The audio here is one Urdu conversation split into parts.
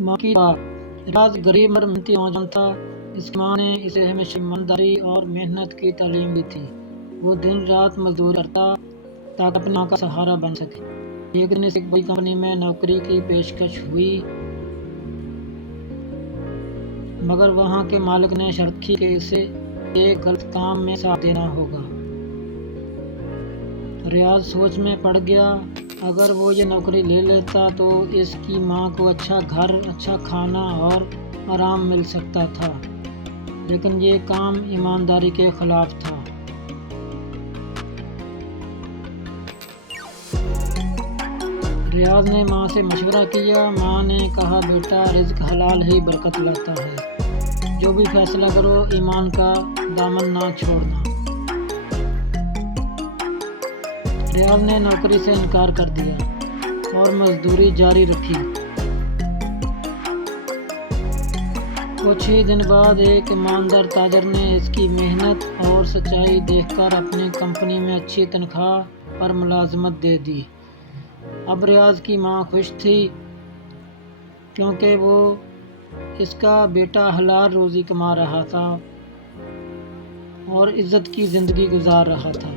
ماں کی دعا۔ ریاض غریب اور محنتی نوجوان تھا۔ اس کی ماں نے اسے ہمیشہ ایمانداری اور محنت کی تعلیم دی تھی۔ وہ دن رات مزدوری کرتا تاکہ اپنی ماں کا سہارا بن سکے۔ ایک دن اسے ایک بڑی کمپنی میں نوکری کی پیشکش ہوئی، مگر وہاں کے مالک نے شرط رکھی کہ اسے ایک غلط کام میں ساتھ دینا ہوگا۔ ریاض سوچ میں پڑ گیا۔ اگر وہ یہ نوکری لے لیتا تو اس کی ماں کو اچھا گھر، اچھا کھانا اور آرام مل سکتا تھا، لیکن یہ کام ایمانداری کے خلاف تھا۔ ریاض نے ماں سے مشورہ کیا۔ ماں نے کہا، بیٹا، رزق حلال ہی برکت لاتا ہے۔ جو بھی فیصلہ کرو، ایمان کا دامن نہ چھوڑنا۔ ریاض نے نوکری سے انکار کر دیا اور مزدوری جاری رکھی۔ کچھ ہی دن بعد ایک ایماندار تاجر نے اس کی محنت اور سچائی دیکھ کر اپنی کمپنی میں اچھی تنخواہ پر ملازمت دے دی۔ اب ریاض کی ماں خوش تھی، کیونکہ وہ اس کا بیٹا حلال روزی کما رہا تھا اور عزت کی زندگی گزار رہا تھا۔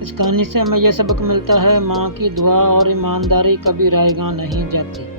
اس کہانی سے ہمیں یہ سبق ملتا ہے، ماں کی دعا اور ایمانداری کبھی رائیگاں نہیں جاتی۔